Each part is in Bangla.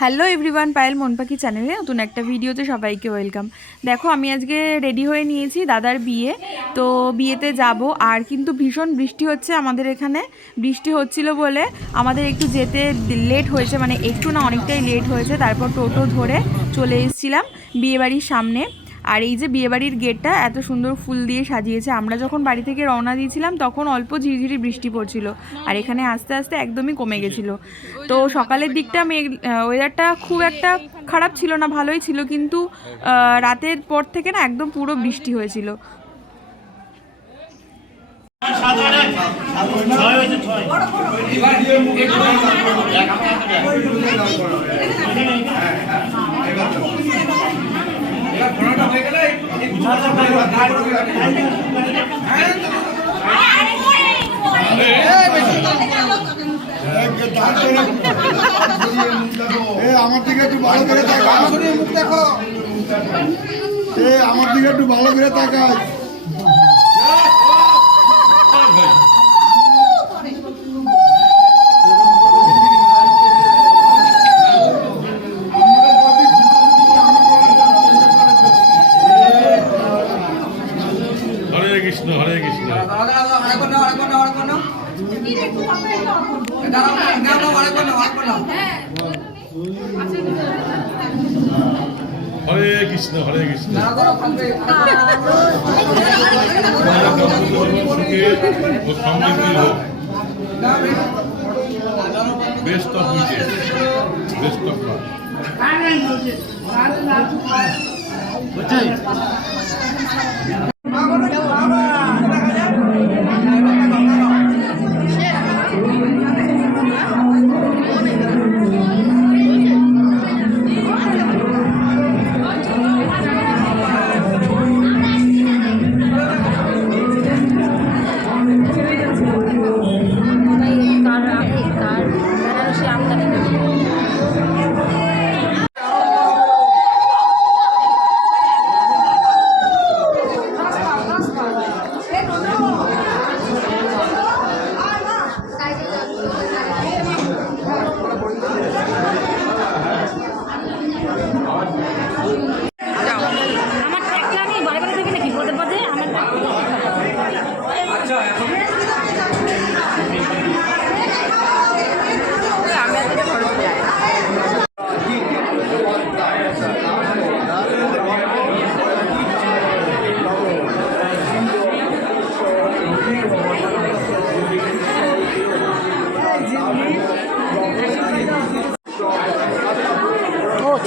হ্যালো এভরিওয়ান, পায়েল মন পাখি চ্যানেলে নতুন একটা ভিডিওতে সবাইকে ওয়েলকাম। দেখো আমি আজকে রেডি হয়ে নিয়েছি দাদার বিয়ে, তো বিয়েতে যাব। আর কিন্তু ভীষণ বৃষ্টি হচ্ছে আমাদের এখানে। বৃষ্টি হচ্ছিল বলে আমাদের একটু যেতে লেট হয়েছে, মানে একটু না অনেকটাই লেট হয়েছে। তারপর টোটো ধরে চলে এসেছিলাম বিয়েবাড়ির সামনে। আর এই যে বিয়েবাড়ির গেটটা এত সুন্দর ফুল দিয়ে সাজিয়েছে। আমরা যখন বাড়ি থেকে রওনা দিয়েছিলাম তখন অল্প ঝিরিঝিরি বৃষ্টি পড়ছিল, আর এখানে আস্তে আস্তে একদমই কমে গেছিলো। তো সকালের দিকটা ওয়েদারটা খুব একটা খারাপ ছিল না, ভালোই ছিল, কিন্তু রাতের পর থেকে না একদম পুরো বৃষ্টি হয়েছিল। আমার দিকে একটু ভালো করে তাকায়, মুখ দেখো। আমার দিকে একটু ভালো করে তাকায়। Hare Krishna Hare Krishna. Hare Krishna Hare Krishna. Best of wishes, best of luck.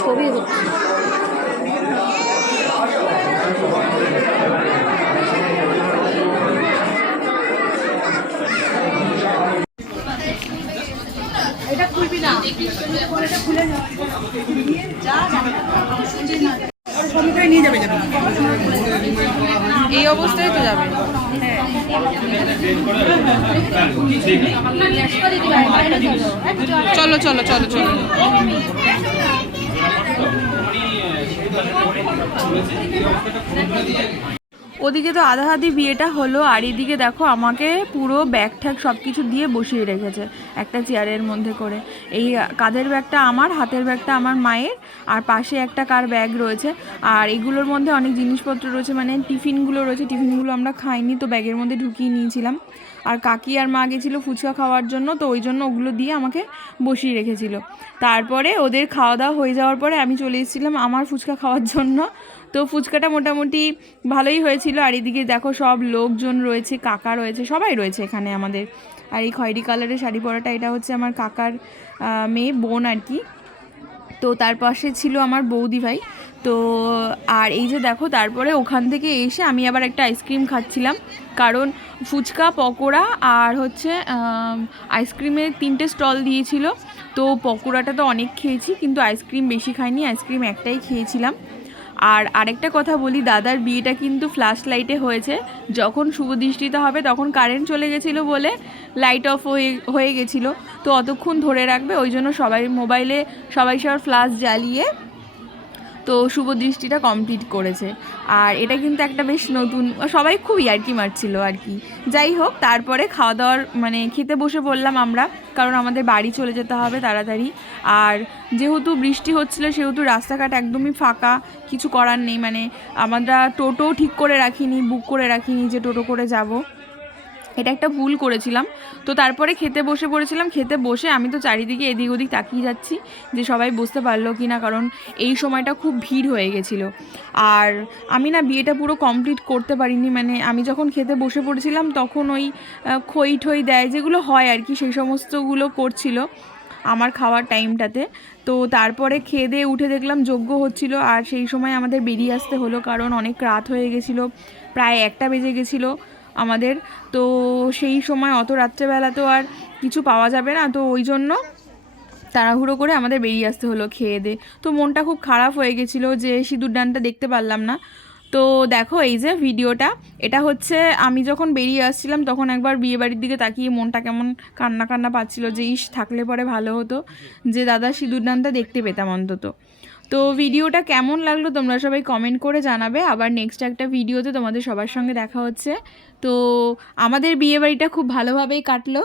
ছবি এটা খুলবি না, এটা খুলে নিয়ে যাবে, এই অবস্থায় তো যাবে। চলো চলো চলো চলো। ওদিকে তো আধা আধি বিয়েটা হলো, আর এদিকে দেখো আমাকে পুরো ব্যাগ ঠ্যাগ সব কিছু দিয়ে বসিয়ে রেখেছে একটা চেয়ারের মধ্যে করে। এই কাঁধের ব্যাগটা আমার, হাতের ব্যাগটা আমার মায়ের, আর পাশে একটা কার ব্যাগ রয়েছে। আর এগুলোর মধ্যে অনেক জিনিসপত্র রয়েছে, মানে টিফিনগুলো রয়েছে। টিফিনগুলো আমরা খাইনি, তো ব্যাগের মধ্যে ঢুকিয়ে নিয়েছিলাম। আর কাকি আর মা গেছিলো ফুচকা খাওয়ার জন্য, তো ওই জন্য ওগুলো দিয়ে আমাকে বসিয়ে রেখেছিল। তারপরে ওদের খাওয়া দাওয়া হয়ে যাওয়ার পরে আমি চলে এসেছিলাম আমার ফুচকা খাওয়ার জন্য। তো ফুচকাটা মোটামুটি ভালোই হয়েছিল। আর এদিকে দেখো সব লোকজন রয়েছে, কাকা রয়েছে, সবাই রয়েছে এখানে আমাদের। আর এই খয়েরি কালারের শাড়ি পরাটা, এটা হচ্ছে আমার কাকার মেয়ে, বোন আর কি। তো তার পাশে ছিল আমার বৌদি ভাই। তো আর এই যে দেখো, তারপরে ওখান থেকে এসে আমি আবার একটা আইসক্রিম খাচ্ছিলাম, কারণ ফুচকা, পকোড়া আর হচ্ছে আইসক্রিমের 3টে স্টল দিয়েছিল। তো পকোড়াটা তো অনেক খেয়েছি, কিন্তু আইসক্রিম বেশি খাইনি, আইসক্রিম একটাই খেয়েছিলাম। আর আরেকটা কথা বলি, দাদার বিয়েটা কিন্তু ফ্ল্যাশ লাইটে হয়েছে। যখন শুভ দৃষ্টিতে হবে তখন কারেন্ট চলে গেছিলো বলে লাইট অফ হয়ে গেছিলো। তো অতক্ষণ ধরে রাখবে, ওই জন্য সবাই মোবাইলে সবাই সবার ফ্ল্যাশ জ্বালিয়ে তো শুভ দৃষ্টিটা কমপ্লিট করেছে। আর এটা কিন্তু একটা বেশ নতুন, সবাই খুব ইয়ার্কি মারছিল আর কি। যাই হোক, তারপরে খাওয়া দাওয়ার মানে খেতে বসে পড়লাম আমরা, কারণ আমাদের বাড়ি চলে যেতে হবে তাড়াতাড়ি। আর যেহেতু বৃষ্টি হচ্ছিল সেহেতু রাস্তাঘাট একদমই ফাঁকা, কিছু করার নেই, মানে আমরা টোটো ঠিক করে রাখিনি, বুক করে রাখিনি যে টোটো করে যাব, এটা একটা ভুল করেছিলাম। তো তারপরে খেতে বসে পড়েছিলাম। খেতে বসে আমি তো চারিদিকে এদিক ওদিক তাকিয়ে যাচ্ছি যে সবাই বুঝতে পারলো কি না, কারণ এই সময়টা খুব ভিড় হয়ে গেছিলো। আর আমি না বিয়েটা পুরো কমপ্লিট করতে পারিনি, মানে আমি যখন খেতে বসে পড়েছিলাম তখন ওই খই ঠই দেয় যেগুলো হয় আর কি, সেই সমস্তগুলো করছিল আমার খাওয়ার টাইমটাতে। তো তারপরে খেয়ে দিয়ে উঠে দেখলাম যজ্ঞ হচ্ছিল, আর সেই সময় আমাদের বেরিয়ে আসতে হলো, কারণ অনেক রাত হয়ে গেছিলো, প্রায় 1টা বেজে গেছিলো আমাদের। তো সেই সময় অত রাত্রেবেলা তো আর কিছু পাওয়া যাবে না, তো ওই জন্য তাড়াহুড়ো করে আমাদের বেরিয়ে আসতে হলো খেয়ে দিয়ে। তো মনটা খুব খারাপ হয়ে গেছিলো যে সিঁদুর দানটা দেখতে পারলাম না। তো দেখো এই যে ভিডিওটা, এটা হচ্ছে আমি যখন বেরিয়ে আসছিলাম তখন একবার বিয়েবাড়ির দিকে তাকিয়ে মনটা কেমন কান্না কান্না পাচ্ছিল যে ইস থাকলে পরে ভালো হতো, যে দাদা সিঁদুর দানটা দেখতে পেতাম অন্তত। তো ভিডিওটা কেমন লাগলো তোমরা সবাই কমেন্ট করে জানাবে। আবার নেক্সট একটা ভিডিওতে তোমাদের সবার সঙ্গে দেখা হচ্ছে। তো আমাদের বিয়েবাড়িটা খুব ভালোভাবেই কাটলো।